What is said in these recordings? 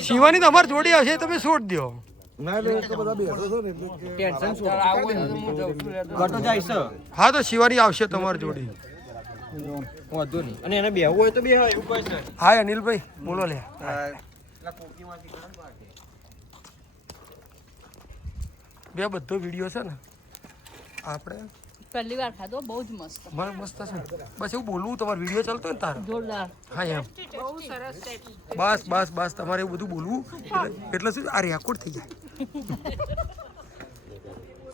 શિવાની તમારી જોડી હશે તમે છોડ દો હા તો. શિવાની આવશે તમારી જોડી. વાંધો નહીં. અને એને બેહવું હોય તો બે હાય અનિલભાઈ બોલો લે. બે બધો વીડિયો છે ને. આપણે પહેલી વાર ખાધો બહુ જ મસ્ત. મને મસ્ત છે. બસ એવું બોલવું તમારો વીડિયો ચાલતો ને તારો? જોરદાર. હા એમ. બસ બસ બસ તમારે એવું બધું બોલવું. એટલે શું આ રેકોર્ડ થઈ જાય.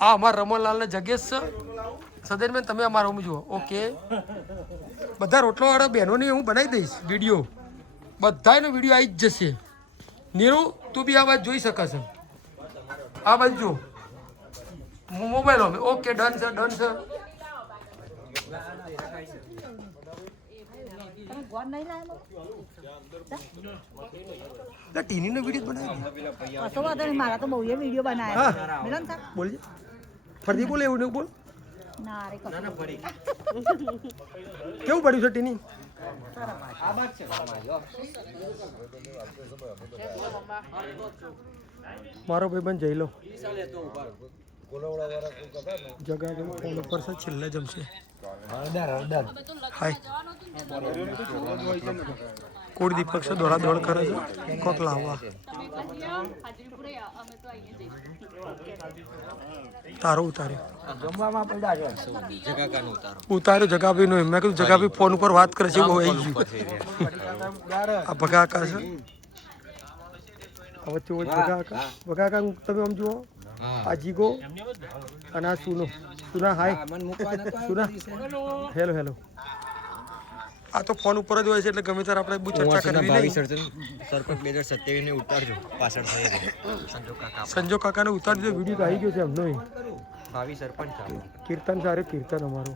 આ અમારા રમણલાલ ને જગેશ છે સદેનબેન તમે અમારા હું જુઓ. ઓકે. બધા રોટલો વાળા બહેનોને હું બનાવી દઈશ વીડિયો. બધાનો વીડિયો આવી જ જશે. નીરુ તું બી આ વાત જોઈ શકશે. આ બાજુ જો મોબાઈલ અમે ઓકે ડન છે ડન છે ટીનીનો વીડિયો બનાવી કશો વાંધો નહીં મારા તો બહુ એ વીડિયો બનાવ્યા મિલન સર બોલજે. ફરતી બોલે એવું ને બોલ. ના કેવું પડ્યું છે ટીની? મારો ભાઈ બંધ જઈ લો. જમશે હાય કોડ છે દોડા દોડ કરે છે તારો ઉતાર્યો ઉતાર્યો જગાભાઈ નો મેં કીધું જગાભાઈ ફોન ઉપર વાત કરે છે બહુ આ ભગાકા છે હવે ભગાકા તમે આમ જુઓ આ જીગો અને આ સુનો. સુના હાય. સુના. હેલો. હેલો આ તો ફોન ઉપર જ હોય છે એટલે ગમે ત્યારે આપણે બહુ ચર્ચા કરવી ભાવિ નહીં. સરપંચ બે હજાર સત્યાવીસ ને ઉતારજો. પાછળ થઈ સંજોગ કાકા સંજો કાકાને ઉતારજો. વીડિયો આવી ગયો છે એમનો ભાવી સરપંચ કીર્તન સારે કીર્તન અમારું.